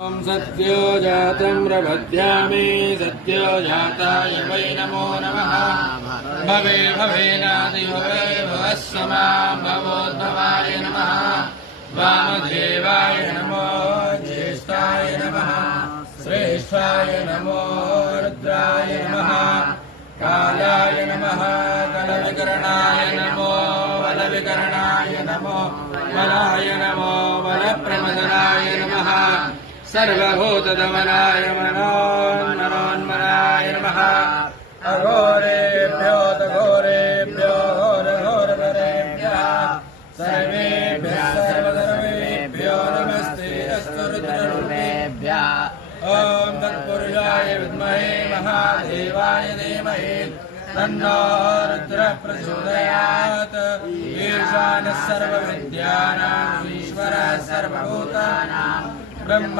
सत्यो जातं प्रपद्यामि सत्यो जाताय वै नमो नमः। भवे भवेनादि भवे भवस्समां भवोद्भवाय नमः। वामदेवाय नमो ज्येष्ठाय नमः। श्रेष्ठाय नमो रुद्राय नमः। कालाय नमः। कलविकरणाय नमो बलविकरणाय नमो बलाय नमो बलप्रमदनाय नमः। सर्वभूतदमनाय मनोन्मनाय नमः। अघोरेभ्यो तघोरेभ्यो घोरघोरधरेभ्यः सर्वेभ्यः सर्वधर्मेभ्यो नमस्ते अस्तु रुद्ररूपेभ्यः। ॐ तत्पुरुषाय विद्महे महादेवाय धीमहि तन्नो रुद्रः प्रचोदयात्। ईशानः सर्वविद्यानाम् ईश्वरः सर्वभूतानां ब्रह्म।